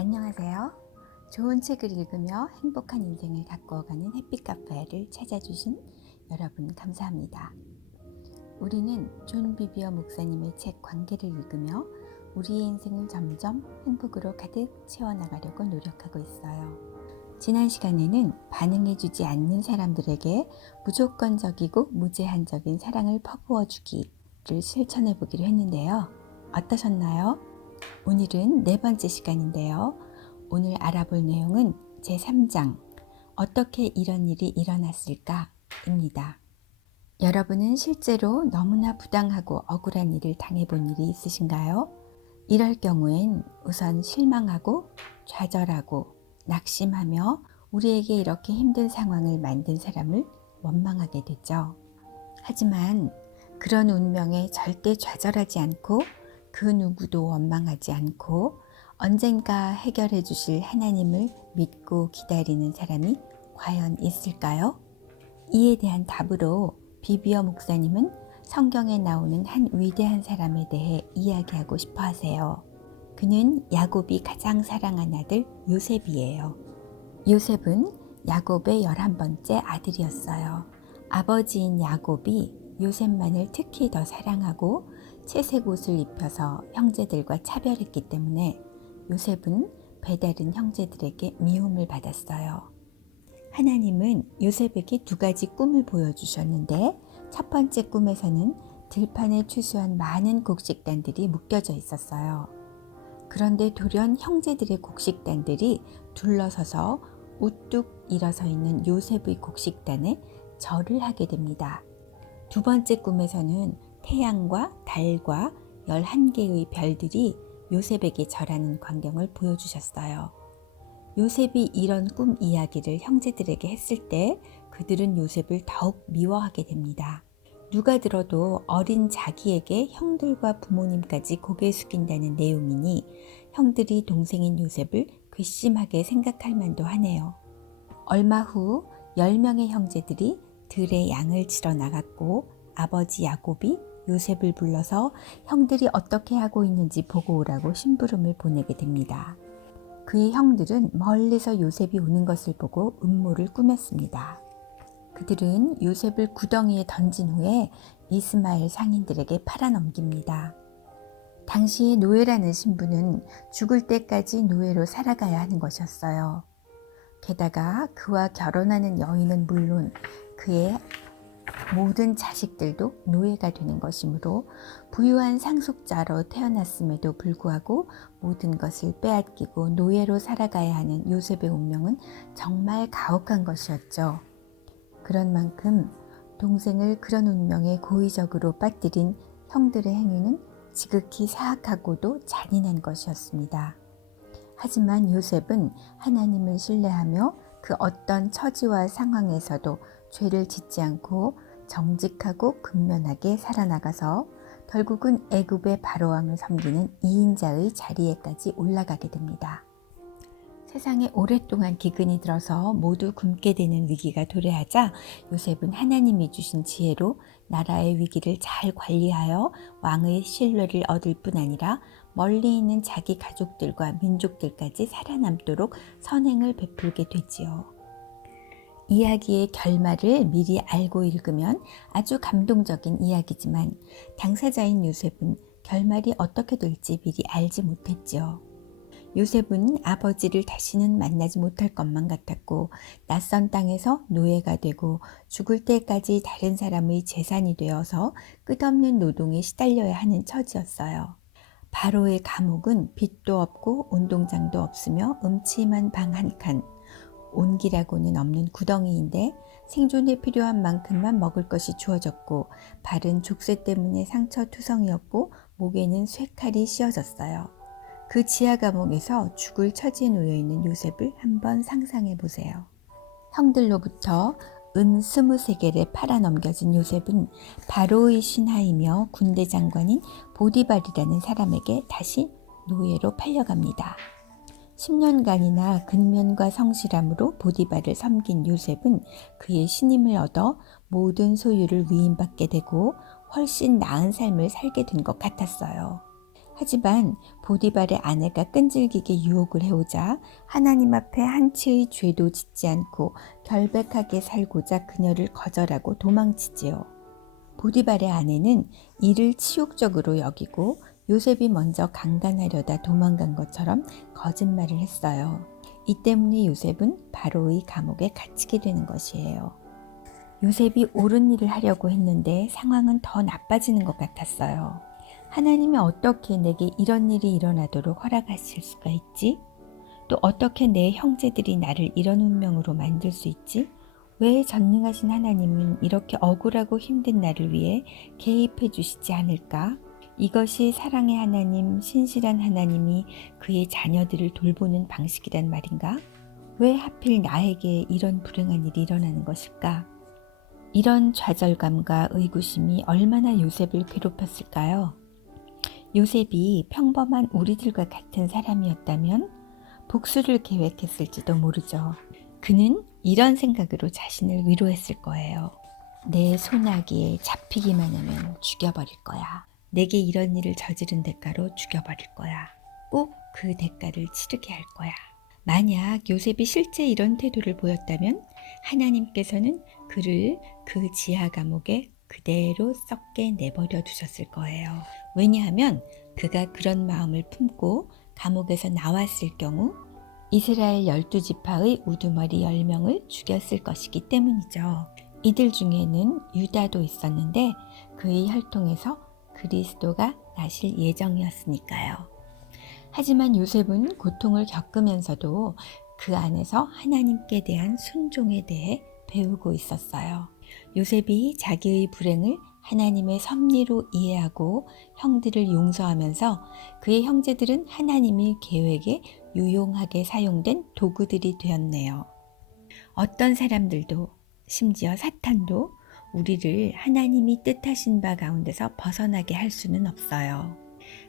안녕하세요. 좋은 책을 읽으며 행복한 인생을 가꾸어가는 햇빛 카페를 찾아주신 여러분 감사합니다. 우리는 존 비비어 목사님의 책 관계를 읽으며 우리의 인생을 점점 행복으로 가득 채워나가려고 노력하고 있어요. 지난 시간에는 반응해주지 않는 사람들에게 무조건적이고 무제한적인 사랑을 퍼부어 주기를 실천해 보기로 했는데요. 어떠셨나요? 오늘은 네 번째 시간인데요. 오늘 알아볼 내용은 제3장 어떻게 이런 일이 일어났을까? 입니다. 여러분은 실제로 너무나 부당하고 억울한 일을 당해본 일이 있으신가요? 이럴 경우엔 우선 실망하고 좌절하고 낙심하며 우리에게 이렇게 힘든 상황을 만든 사람을 원망하게 되죠. 하지만 그런 운명에 절대 좌절하지 않고 그 누구도 원망하지 않고 언젠가 해결해 주실 하나님을 믿고 기다리는 사람이 과연 있을까요? 이에 대한 답으로 비비어 목사님은 성경에 나오는 한 위대한 사람에 대해 이야기하고 싶어 하세요. 그는 야곱이 가장 사랑한 아들 요셉이에요. 요셉은 야곱의 11번째 아들이었어요. 아버지인 야곱이 요셉만을 특히 더 사랑하고 채색 옷을 입혀서 형제들과 차별했기 때문에 요셉은 배다른 형제들에게 미움을 받았어요. 하나님은 요셉에게 두 가지 꿈을 보여주셨는데 첫 번째 꿈에서는 들판에 추수한 많은 곡식단들이 묶여져 있었어요. 그런데 돌연 형제들의 곡식단들이 둘러서서 우뚝 일어서 있는 요셉의 곡식단에 절을 하게 됩니다. 두 번째 꿈에서는 태양과 달과 11개의 별들이 요셉에게 절하는 광경을 보여주셨어요. 요셉이 이런 꿈 이야기를 형제들에게 했을 때 그들은 요셉을 더욱 미워하게 됩니다. 누가 들어도 어린 자기에게 형들과 부모님까지 고개 숙인다는 내용이니 형들이 동생인 요셉을 괘씸하게 생각할 만도 하네요. 얼마 후 10명의 형제들이 들에 양을 치러 나갔고 아버지 야곱이 요셉을 불러서 형들이 어떻게 하고 있는지 보고 오라고 심부름을 보내게 됩니다. 그의 형들은 멀리서 요셉이 오는 것을 보고 음모를 꾸몄습니다. 그들은 요셉을 구덩이에 던진 후에 이스마엘 상인들에게 팔아넘깁니다. 당시의 노예라는 신분은 죽을 때까지 노예로 살아가야 하는 것이었어요. 게다가 그와 결혼하는 여인은 물론 그의 모든 자식들도 노예가 되는 것이므로 부유한 상속자로 태어났음에도 불구하고 모든 것을 빼앗기고 노예로 살아가야 하는 요셉의 운명은 정말 가혹한 것이었죠. 그런 만큼 동생을 그런 운명에 고의적으로 빠뜨린 형들의 행위는 지극히 사악하고도 잔인한 것이었습니다. 하지만 요셉은 하나님을 신뢰하며 그 어떤 처지와 상황에서도 죄를 짓지 않고 정직하고 근면하게 살아나가서 결국은 애굽의 바로왕을 섬기는 2인자의 자리에까지 올라가게 됩니다. 세상에 오랫동안 기근이 들어서 모두 굶게 되는 위기가 도래하자 요셉은 하나님이 주신 지혜로 나라의 위기를 잘 관리하여 왕의 신뢰를 얻을 뿐 아니라 멀리 있는 자기 가족들과 민족들까지 살아남도록 선행을 베풀게 되지요. 이야기의 결말을 미리 알고 읽으면 아주 감동적인 이야기지만 당사자인 요셉은 결말이 어떻게 될지 미리 알지 못했죠. 요셉은 아버지를 다시는 만나지 못할 것만 같았고 낯선 땅에서 노예가 되고 죽을 때까지 다른 사람의 재산이 되어서 끝없는 노동에 시달려야 하는 처지였어요. 바로의 감옥은 빛도 없고 운동장도 없으며 음침한 방 한 칸, 온기라고는 없는 구덩이인데 생존에 필요한 만큼만 먹을 것이 주어졌고 발은 족쇄 때문에 상처투성이었고 목에는 쇠칼이 씌어졌어요. 그 지하 감옥에서 죽을 처지에 놓여있는 요셉을 한번 상상해 보세요. 형들로부터 은 23개를 팔아넘겨진 요셉은 바로의 신하이며 군대 장관인 보디발이라는 사람에게 다시 노예로 팔려갑니다. 10년간이나 근면과 성실함으로 보디발을 섬긴 요셉은 그의 신임을 얻어 모든 소유를 위임받게 되고 훨씬 나은 삶을 살게 된 것 같았어요. 하지만 보디발의 아내가 끈질기게 유혹을 해오자 하나님 앞에 한치의 죄도 짓지 않고 결백하게 살고자 그녀를 거절하고 도망치지요. 보디발의 아내는 이를 치욕적으로 여기고 요셉이 먼저 강간하려다 도망간 것처럼 거짓말을 했어요. 이 때문에 요셉은 바로의 감옥에 갇히게 되는 것이에요. 요셉이 옳은 일을 하려고 했는데 상황은 더 나빠지는 것 같았어요. 하나님이 어떻게 내게 이런 일이 일어나도록 허락하실 수가 있지? 또 어떻게 내 형제들이 나를 이런 운명으로 만들 수 있지? 왜 전능하신 하나님은 이렇게 억울하고 힘든 나를 위해 개입해 주시지 않을까? 이것이 사랑의 하나님, 신실한 하나님이 그의 자녀들을 돌보는 방식이란 말인가? 왜 하필 나에게 이런 불행한 일이 일어나는 것일까? 이런 좌절감과 의구심이 얼마나 요셉을 괴롭혔을까요? 요셉이 평범한 우리들과 같은 사람이었다면 복수를 계획했을지도 모르죠. 그는 이런 생각으로 자신을 위로했을 거예요. 내 손아귀에 잡히기만 하면 죽여버릴 거야. 내게 이런 일을 저지른 대가로 죽여버릴 거야. 꼭 그 대가를 치르게 할 거야. 만약 요셉이 실제 이런 태도를 보였다면 하나님께서는 그를 그 지하 감옥에 그대로 썩게 내버려 두셨을 거예요. 왜냐하면 그가 그런 마음을 품고 감옥에서 나왔을 경우 이스라엘 12지파의 우두머리 10명을 죽였을 것이기 때문이죠. 이들 중에는 유다도 있었는데 그의 혈통에서 그리스도가 나실 예정이었으니까요. 하지만 요셉은 고통을 겪으면서도 그 안에서 하나님께 대한 순종에 대해 배우고 있었어요. 요셉이 자기의 불행을 하나님의 섭리로 이해하고 형들을 용서하면서 그의 형제들은 하나님의 계획에 유용하게 사용된 도구들이 되었네요. 어떤 사람들도 심지어 사탄도 우리를 하나님이 뜻하신 바 가운데서 벗어나게 할 수는 없어요.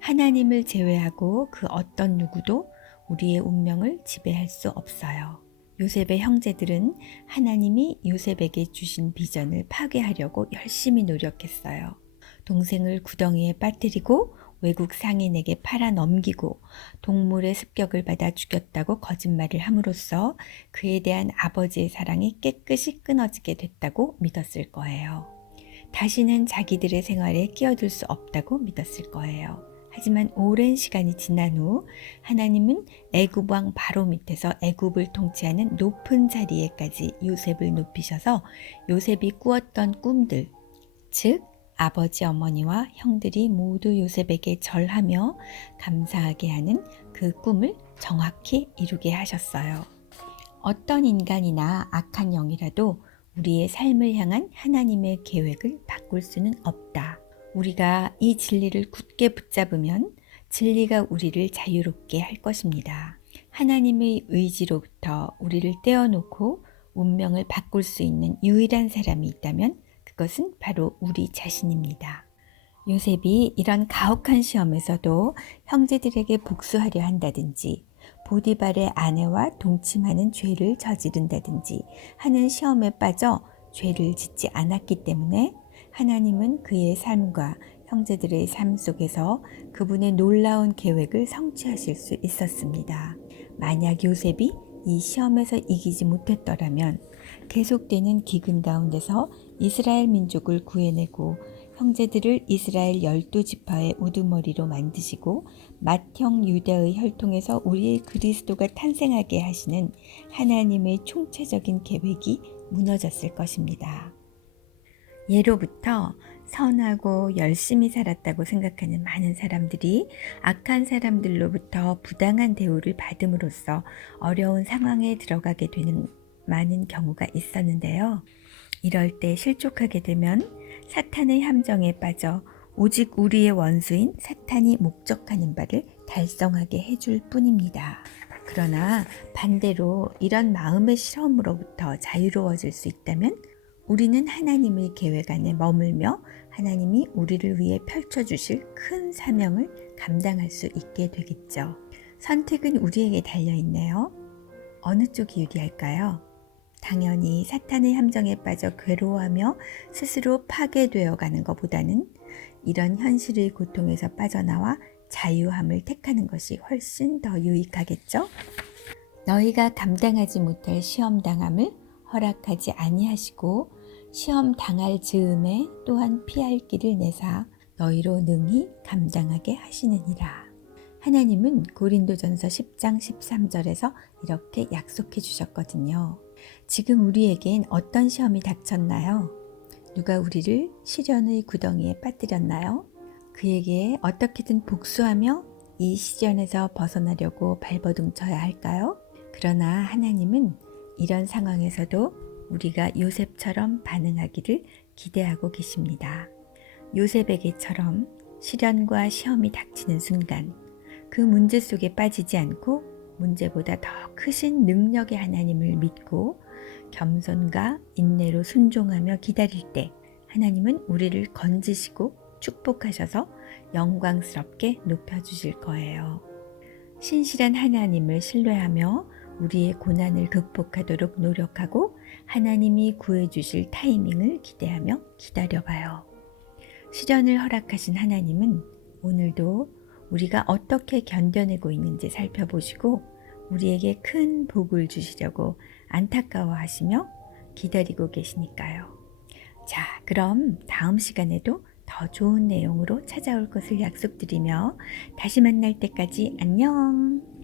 하나님을 제외하고 그 어떤 누구도 우리의 운명을 지배할 수 없어요. 요셉의 형제들은 하나님이 요셉에게 주신 비전을 파괴하려고 열심히 노력했어요. 동생을 구덩이에 빠뜨리고 외국 상인에게 팔아 넘기고 동물의 습격을 받아 죽였다고 거짓말을 함으로써 그에 대한 아버지의 사랑이 깨끗이 끊어지게 됐다고 믿었을 거예요. 다시는 자기들의 생활에 끼어들 수 없다고 믿었을 거예요. 하지만 오랜 시간이 지난 후 하나님은 애굽 왕 바로 밑에서 애굽을 통치하는 높은 자리에까지 요셉을 높이셔서 요셉이 꾸었던 꿈들, 즉 아버지 어머니와 형들이 모두 요셉에게 절하며 감사하게 하는 그 꿈을 정확히 이루게 하셨어요. 어떤 인간이나 악한 영이라도 우리의 삶을 향한 하나님의 계획을 바꿀 수는 없다. 우리가 이 진리를 굳게 붙잡으면 진리가 우리를 자유롭게 할 것입니다. 하나님의 의지로부터 우리를 떼어놓고 운명을 바꿀 수 있는 유일한 사람이 있다면 그것은 바로 우리 자신입니다. 요셉이 이런 가혹한 시험에서도 형제들에게 복수하려 한다든지 보디발의 아내와 동침하는 죄를 저지른다든지 하는 시험에 빠져 죄를 짓지 않았기 때문에 하나님은 그의 삶과 형제들의 삶 속에서 그분의 놀라운 계획을 성취하실 수 있었습니다. 만약 요셉이 이 시험에서 이기지 못했더라면 계속되는 기근 가운데서 이스라엘 민족을 구해내고 형제들을 이스라엘 12지파의 우두머리로 만드시고 맏형 유다의 혈통에서 우리의 그리스도가 탄생하게 하시는 하나님의 총체적인 계획이 무너졌을 것입니다. 예로부터 선하고 열심히 살았다고 생각하는 많은 사람들이 악한 사람들로부터 부당한 대우를 받음으로써 어려운 상황에 들어가게 되는 많은 경우가 있었는데요. 이럴 때 실족하게 되면 사탄의 함정에 빠져 오직 우리의 원수인 사탄이 목적하는 바를 달성하게 해줄 뿐입니다. 그러나 반대로 이런 마음의 실험으로부터 자유로워질 수 있다면 우리는 하나님의 계획 안에 머물며 하나님이 우리를 위해 펼쳐주실 큰 사명을 감당할 수 있게 되겠죠. 선택은 우리에게 달려있네요. 어느 쪽이 유리할까요? 당연히 사탄의 함정에 빠져 괴로워하며 스스로 파괴되어 가는 것보다는 이런 현실의 고통에서 빠져나와 자유함을 택하는 것이 훨씬 더 유익하겠죠? 너희가 감당하지 못할 시험 당함을 허락하지 아니하시고 시험 당할 즈음에 또한 피할 길을 내사 너희로 능히 감당하게 하시느니라. 하나님은 고린도전서 10장 13절에서 이렇게 약속해 주셨거든요. 지금 우리에겐 어떤 시험이 닥쳤나요? 누가 우리를 시련의 구덩이에 빠뜨렸나요? 그에게 어떻게든 복수하며 이 시련에서 벗어나려고 발버둥 쳐야 할까요? 그러나 하나님은 이런 상황에서도 우리가 요셉처럼 반응하기를 기대하고 계십니다. 요셉에게처럼 시련과 시험이 닥치는 순간 그 문제 속에 빠지지 않고 문제보다 더 크신 능력의 하나님을 믿고 겸손과 인내로 순종하며 기다릴 때 하나님은 우리를 건지시고 축복하셔서 영광스럽게 높여주실 거예요. 신실한 하나님을 신뢰하며 우리의 고난을 극복하도록 노력하고 하나님이 구해주실 타이밍을 기대하며 기다려봐요. 시련을 허락하신 하나님은 오늘도 우리가 어떻게 견뎌내고 있는지 살펴보시고 우리에게 큰 복을 주시려고 안타까워하시며 기다리고 계시니까요. 자, 그럼 다음 시간에도 더 좋은 내용으로 찾아올 것을 약속드리며 다시 만날 때까지 안녕!